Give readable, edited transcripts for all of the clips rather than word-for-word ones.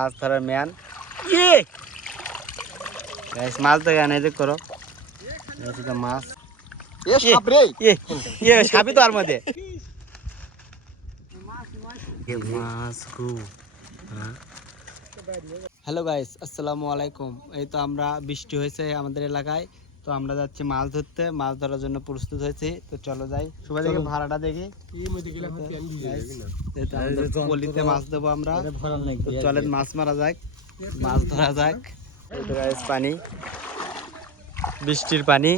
মাছ ধরার ম্যান ইয়ে গাইস মাছ দেখে আনে দেখ করো এটা মাছ এ সাপ রে ইয়ে সাপই তো আর মধ্যে মাছ গো হ্যালো গাইস আসসালামু আলাইকুম। এই তো আমরা বৃষ্টি হয়েছে আমাদের এলাকায়, তো আমরা যাচ্ছি মাছ ধরতে, মাছ ধরার জন্য প্রস্তুত হয়েছি। তো চলো যাই, সবাই দেখে ভাড়াটা দেখি। পলিতে মাছ দেবো আমরা, চলেন মাছ মারা যাক, মাছ ধরা যাক। এই তো গাইস পানি, বৃষ্টির পানি।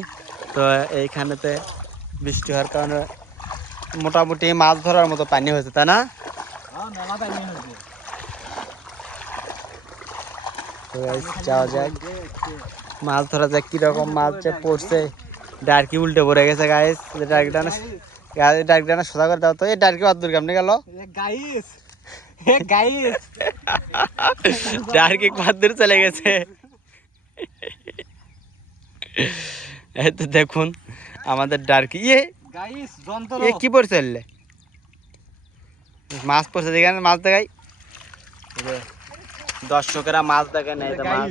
তো এইখানেতে বৃষ্টি হওয়ার কারণে মোটামুটি মাছ ধরার মতো পানি হয়েছে, তাই না? যাওয়া যাক, মাছ ধরা যাক। কিরকম মাছ যে পড়ছে, ডারকি উল্টে পড়ে গেছে গাইস। ডারকিটা না সোজা করে দাও তো। এই ডারকি বাদ দূর কেমনে গেল ডারকি বাদ দূর চলে গেছে। এই তো দেখুন আমাদের ডারকি ইয়ে কি পড়ছে, মাছ পড়ছে। দেখেন মাছ দেখাই, দর্শকেরা মাছ দেখেন। এই তো মাছ,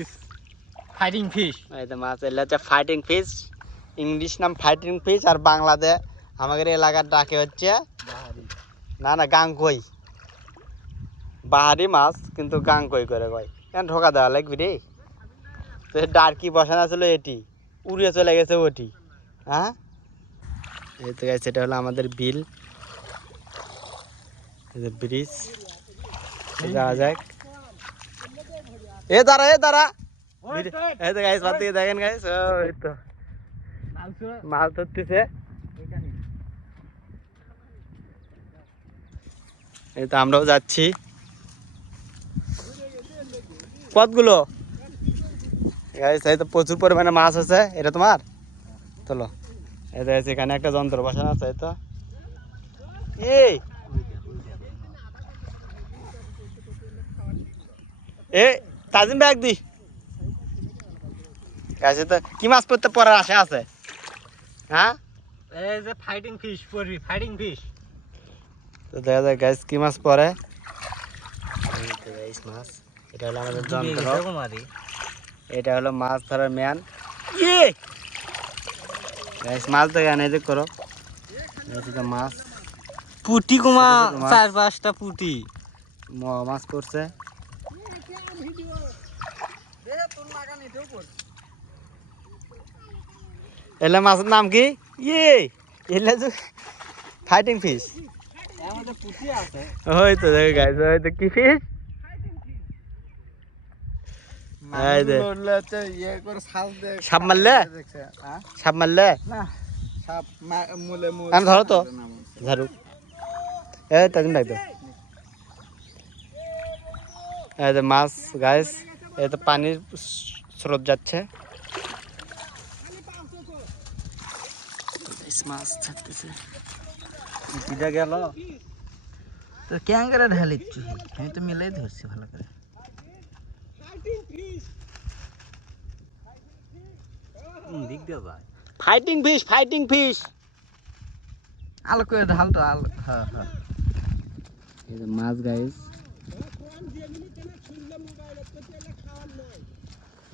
ফাইটিং ফিশ। এই তো মাছ, এলে হচ্ছে ফাইটিং ফিশ। ইংলিশ নাম ফাইটিং ফিশ, আর বাংলাতে আমাদের এলাকার ডাকে হচ্ছে না গাংকই। বাহারি মাছ কিন্তু গাংকই করে কয়, কেন ঢোকা দেওয়া লাগবি রে। তো ডারকি বসানো ছিল, এটি উড়ে চলে গেছে ওটি। হ্যাঁ এই তো গাইছে, এটা হলো আমাদের বিল, ব্রিজ। যাওয়া যাক। এ দাঁড়া এই তো গাইস, বাদ থেকে দেখেন গাইস, ওই তো মাছ ধরতেছে। এই তো আমরাও যাচ্ছি। কতগুলো গাইস, এই তো প্রচুর পরিমাণে মাছ আছে। এটা তোমার চলো, এই তো এখানে একটা যন্ত্র বসানো আছে। এই তো এ তাজিম ব্যাগ দি গাইছে। তো কি মাছ পড়তে পড়ার আশা আছে? হ্যাঁ এই যে ফাইটিং ফিশ পড়বি, ফাইটিং ফিশ। তো দেখা যায় গাইস কি মাছ পড়ে। মাছ, এটা হলো আমাদের যন্ত্র, এটা হলো মাছ ধরার ম্যান ইয়ে গাইস। মাছ দেখে আনে দেখ করো, এটা মাছ পুটি কুমা, 4-5টা পুটি মাছ পড়ছে। এলে মাছের নাম কি? ইয়ে এলে যে ফাইটিং ফিশ। ওই তো দেখো গাইস, ওই তো কি ফিশ। সাপ মারলে, সাপ মারলে আমি ধরো তো ঝাড়ু। এই তাজিম ভাই, তো এই যে মাছ গাইস, এই তো পানির স্রোত যাচ্ছে, মাছ ছাড়তেছে। এটা গেল তো ক্যাঙ্গারা ঢালিচ্ছি, আমি তো মিলাই ধরছি ভালো করে। Fighting fish, fighting fish. আলো করে ঢাল তো আলো। হ্যাঁ হ্যাঁ, এই যে মাছ গাইস,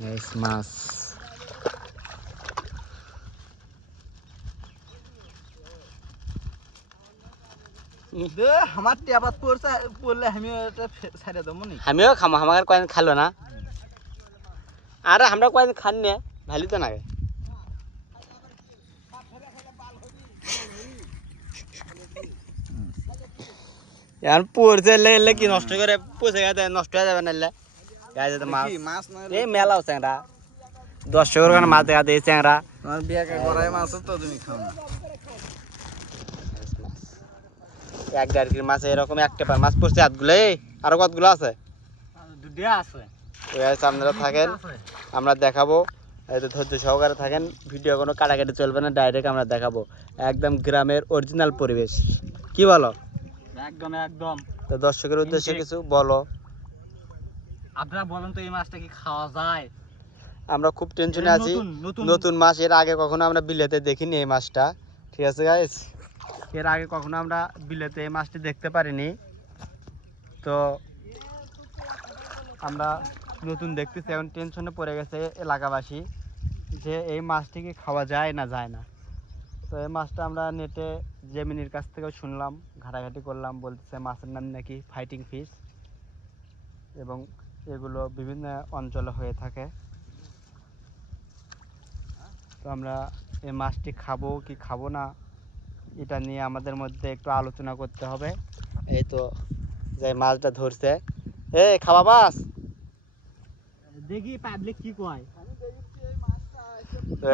গাইস মাছ। আমার টেবাত পড়ছে, পড়লে আমি এটা ছেড়ে দেবো নি। আমিও খামো, আমার কয়েকদিন খালো না। আরে আমরা কয়েকদিন খান নে, ভালো তো না। এখন পড়ছে এলে কি নষ্ট করে পচে গেছে, নষ্ট হয়ে যাবে না। মাছ এই মেলাও চ্যাংরা, দর্শকের কারণে মাছ দেখা দিয়ে চ্যাংরা। তোমার বিয়ে করাই মাছ তো তুমি খাও না। এক ডারকির মাছ এরকম একটা পার মাছ পড়ছে হাতগুলো। আরো কতগুলো আছে? আপনারা থাকেন, আমরা দেখাবো। এই তো ধৈর্য সহকারে থাকেন, ভিডিও কোনো কাটাকাটি চলবে না, ডাইরেক্ট আমরা দেখাবো একদম গ্রামের অরিজিনাল পরিবেশ। কি বলো? একদম একদম। তো দর্শকের উদ্দেশ্যে কিছু বলো। আপনারা বলেন তো এই মাছটা কি খাওয়া যায়? আমরা খুব টেনশনে আছি, নতুন মাছ, এর আগে কখনো আমরা বিলেতে দেখিনি এই মাছটা। ঠিক আছে গাইস, এর আগে কখনো আমরা বিলেতে এই মাছটি দেখতে পারিনি। তো আমরা নতুন দেখতেছি, এখন টেনশনে পড়ে গেছে এলাকাবাসী যে এই মাছটিকে খাওয়া যায় না যায় না। তো এই মাছটা আমরা নেটে জেমিনির কাছ থেকেও শুনলাম, ঘাটাঘাটি করলাম, বলতেছে মাছের নাম নাকি ফাইটিং ফিশ এবং এগুলো বিভিন্ন অঞ্চলে হয়ে থাকে। তো আমরা এই মাছটি খাবো কি খাবো না এটা নিয়ে আমাদের মধ্যে একটু আলোচনা করতে হবে। এই তো যে মাছটা ধরছে, এ খাওয়া মাছ দেখি পাবলিক কি কয়। তো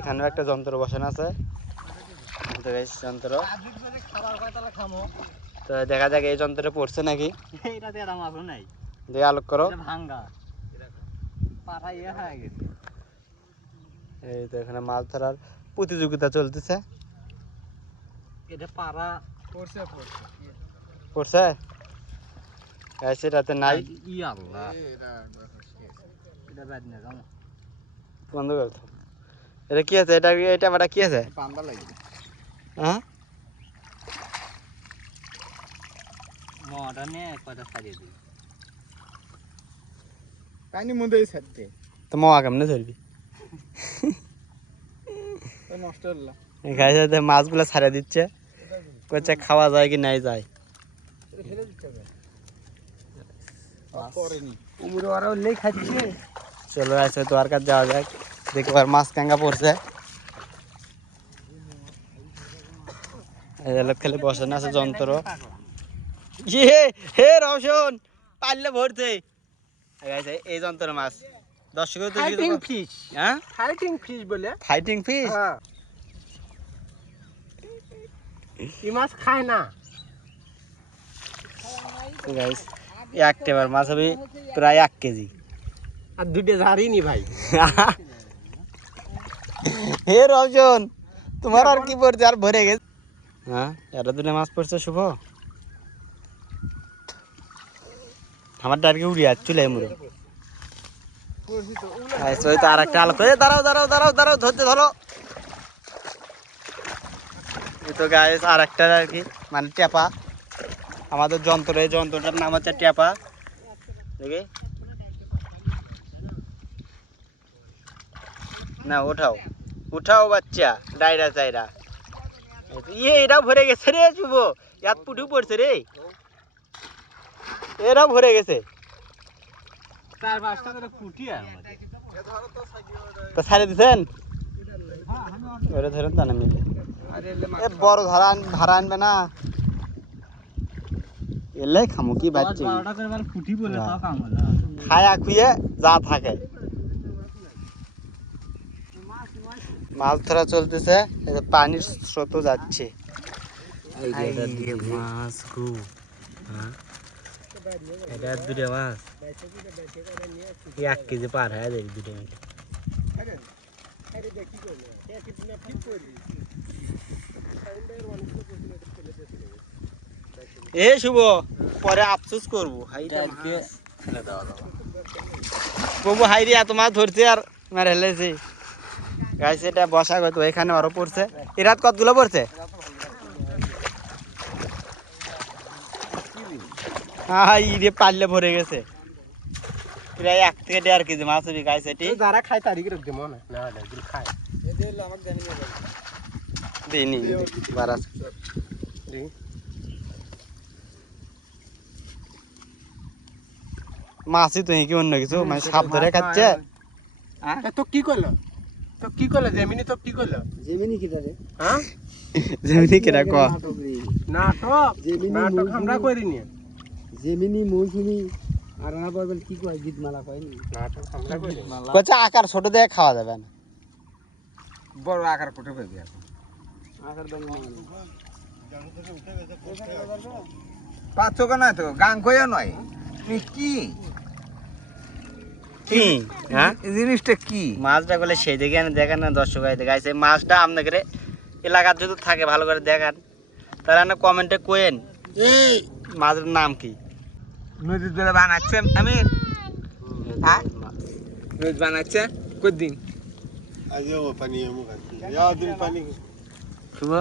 এখানেও একটা যন্ত্র বসানো আছে, যন্ত্র। তো দেখা যাক এই যন্ত্রে পড়ছে নাকি, দেখে আলোক করো। এই তো এখানে মাছ ধরার প্রতিযোগিতা চলতেছে। পড়ছে এটাতে নাই, বন্ধ করতো। এটা কি আছে? এটা আবার কি আছে? হ্যাঁ তো মামা কেমনে ধরবি? মাছগুলো ছাড়া দিচ্ছে, কচ্ছে খাওয়া যায় কি নাই যায়। চলো আছে তো আর কাছে যাওয়া যাক, দেখি আর মাছ কাঙ্গা পড়ছে। খেলে বসানো আছে যন্ত্র। হে রওশন পারলে ভরছে এই যন্ত্র মাছ। দর্শক ফাইটিং ফিশ, হ্যাঁ ফাইটিং ফিশ বলে, ফাইটিং ফিশ। এই মাছ খায় না। এক টেবার মাছ হবে প্রায় 1 কেজি, আর দুটো ঝাড়িনি ভাই। হে রওশন তোমার আর কি পড়ছে, আর ভরে গেছে। হ্যাঁ এরা দুটো মাছ পড়ছে শুভ, আমার ডারকে উড়িয়ে চলে মুড়ো। তো আর একটা আলো, দাঁড়াও দাঁড়াও দাঁড়াও দাঁড়াও, ধরতে ধরো। এই তো গাইস আর একটা আর কি মানে টেপা, আমাদের যন্ত্র, এই যন্ত্রটার নাম হচ্ছে টেপা। দেখি না, উঠাও উঠাও বাচ্চা, ডাইরা চাইরা। এটাও ভরে গেছে রে শুভ, ইয়াত পুটু পড়ছে রে, এরাও ভরে গেছে। ছাড়ে দিচ্ছেন ওরা, ধরেন তা না মিলে বড় ভাড়া আনবে না, এলে খামো কি বাচ্চা খায়া খুঁয়ে যা থাকে। মাছ ধরা চলতেছে, পানির স্রোত যাচ্ছে। মাছ খুব, এটা দুটো মাছ 1 কেজি পার হয়ে যাবে দুটো মিলে। এ শুভ পরে আফসোস করবো, বাবু হাইরে এত মাছ ধরছে আর মার হেলেছে। গাইছে এটা বসা গত, এখানে আরো পড়ছে। এই রাত কতগুলো পড়ছে? ইরে পারলে ভরে গেছে প্রায় 1 থেকে 1.5 কেজি মাছ হবে গাইছে। এটি যারা খায় তারিখ রাখতে মনে না খায় দিইনি বারাস মাছই তো কি অন্য কিছু মানে সাপ ধরে খাচ্ছে। তো কি করলো, তো কি করলো জেমিনি, তো কি করলো জেমিনি কিটা রে? হ্যাঁ জেমিনি কিটা ক নাটক, নাটক আমরা করিনি। জেমিনি মৌসুমি আর না বলবেন কি কয় গীতমালা কয়নি, নাটক আমরা করিনি। কচ্ছে আকার ছোট দিয়ে খাওয়া যাবে না, বড় আকার কোটে ফেলবি এখন আকার দাম পাঁচশো না তো গান কইও নয় কি কি হ্যাঁ জিনিসটা কি মাছটা বলে সেই দেখে দেখেন না দর্শক দেখাইছে মাছটা আপনাদের এলাকার যদি থাকে ভালো করে দেখান, তারা না কমেন্টে কোয়েন এই মাছের নাম কি। নদীর ধরে বানাচ্ছে আমি, হ্যাঁ নদী বানাচ্ছে কদিন আজও পানি আমু খাচ্ছি ইয়া দিন পানি শুভ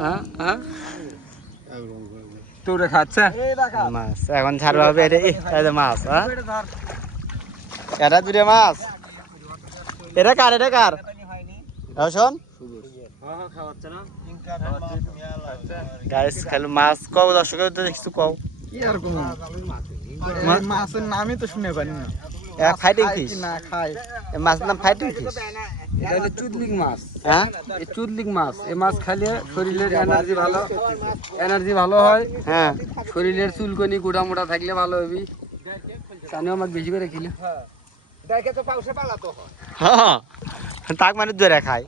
হ্যাঁ হ্যাঁ তোরে খাচ্ছে মাছ এখন ছাড়বা হবে এই যে মাছ, হ্যাঁ এটা দুটো মাছ। এটা কার শোন গাইস খালি মাছ কও, দর্শকের তো কিছু কও। কি আর কোন মাছের নামই তো শুনে পারি না। ফাইটিং ফিশ না খায় এই মাছের নাম ফাইটিং ফিশ। এটা হলো চুদলিং মাছ। হ্যাঁ এই চুদলিং মাছ, এই মাছ খাইলে শরীরের এনার্জি ভালো হয়। হ্যাঁ শরীরের চুলকনি গোটা মোটা থাকলে ভালো হবি। সানিও আমাকে বেশি করে খেলে হ্যাঁ তাক মানে ধরে খায়,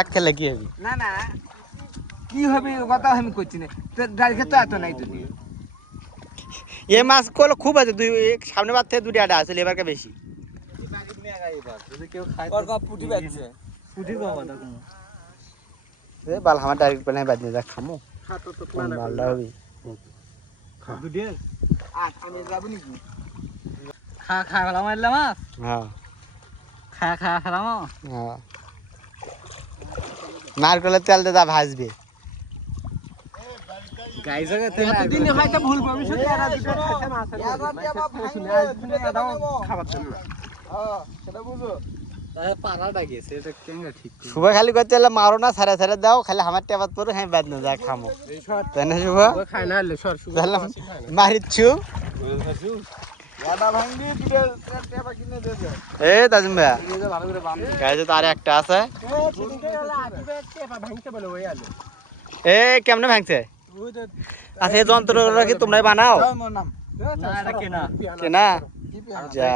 এক খেলে কি হবে? না না কি হবে ও কথা আমি করছি না, ডাল খেতে এত নাই তো। এই মাছ গুলো খুব আছে, দুই সামনে বার থেকে দুটো আটা আছে, এবারকে বেশি। বাল আমার ডাইরেক্ট বানাই বাদ নিয়ে যা খামো মালটা হবি। খেলাম মাছ, হ্যাঁ খেলাম হ্যাঁ নারকেলের তেল দিয়ে যা ভাজবে। এতদিন হয়তো ভুল ভবিষ্যতে শুভ খালি করতে এলে মারো না, ছাড়া ছাড়া দাও, খালি আমার টেবাত পরে হ্যাঁ বাদ না যা খামো, তাই না শুভ? তাহলে মারিচ্ছু এ তাজিম ভাইয়া গাইছে তার একটা আছে। এ কেমনে ভাঙছে? আচ্ছা এই যন্ত্রটা কি তোমরাই বানাও? কেনা যা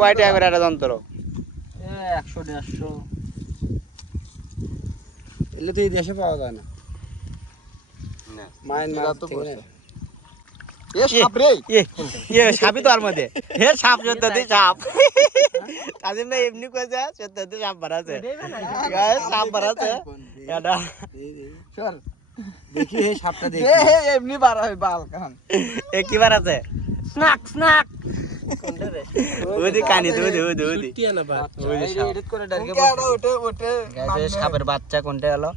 কয় টাকা করে একটা যন্ত্র? 100-150 এলে তো এই দেশে পাওয়া যায় না। মায়ের মাছ থেকে না। সাপই তো আর মধ্যে সাপ সত্যি সাপ তাজিম ভাই এমনি কয়েছে সত্যি সাপ বাড়াছে, সাপ বাড়াছে এটা দেখি এই সাপটা দেখি এমনি বার হয় বাল কান এ কি বাড়াছে স্ন্যাক ওদি কানি তো ওদি না বা এডিট করে ডাইরেক্ট গাইছে সাপের বাচ্চা কোনটা হলো?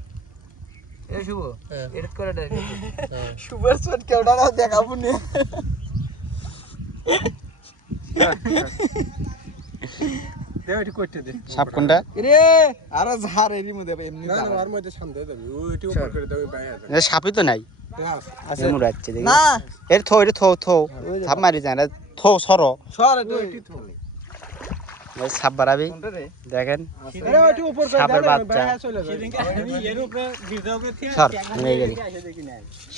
এই শুভ এডিট করে ডাইরেক্ট শুভর শট কেওড়া না দেখাবো নি। দে এটি করতে দে সাপ কোনটা রে আরে ঝাড় এরই মধ্যে এমনি না না আর মধ্যে শান্ত হয়ে যাবে ওইটি উপর করে দেবে বাইরে আছে এ সাপই তো নাই আছে মুরাচ্ছে দেখি না এর থো সাপ মারি যায় না, থো সরো সর এটা এটি থলে সাপ বাড়াবি কোনটা রে দেখেন আরে ওইটি উপর করে সাপের দাও বাচ্চা। বাইরে চলে যায় আমি এর উপরে ভিডিও করে সর নিয়ে গেলি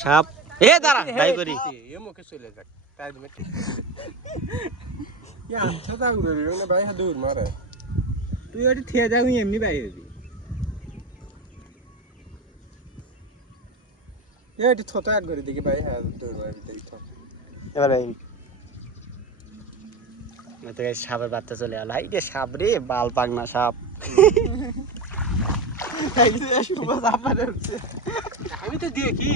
সাপ এ দাঁড়া তাই করি এ মুখে চলে যাক তাই তুমি ইয়া আচ্ছা দাও রে না ভাই দূর মারে তুই ওটি থিয়ে যাও এমনি বাইরে হবি এটি ছোট এক করে দেখি ভাই হ্যাঁ দূর মারে দেখি তো এবার এই মতে গাইস সাপের বাচ্চা চলে এলো, এই যে সাপ রে বাল পাগনা সাপ। শুভ সাপ মারে উঠছে আমি তো দেখি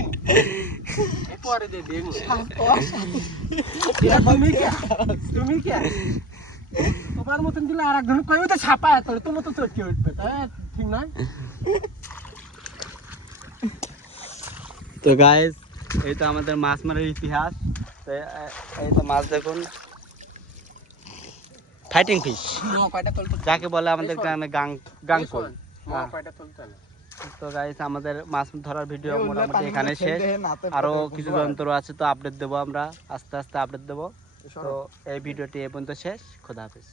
পরে দে দেখো তুমি কি তোমার মতন দিলে আর একজন কই তো ছাপা তোর তো মতো চটকে উঠবে তাই ঠিক না? তো গাইস এই তো আমাদের মাছ মারার ইতিহাস। তো এই তো মাছ দেখুন ফাইটিং ফিশ কয়টা তোল যাকে বলে আমাদের গ্রামে গাংকল। কয়টা তুলতে না তো গাইস আমাদের মাছ ধরার ভিডিও মোটামুটি এখানে শেষ, আরো কিছু যন্ত্র আছে তো আপডেট দেবো আমরা, আস্তে আস্তে আপডেট দেবো। তো এই ভিডিওটি এই পর্যন্ত শেষ, খোদা হাফেজ।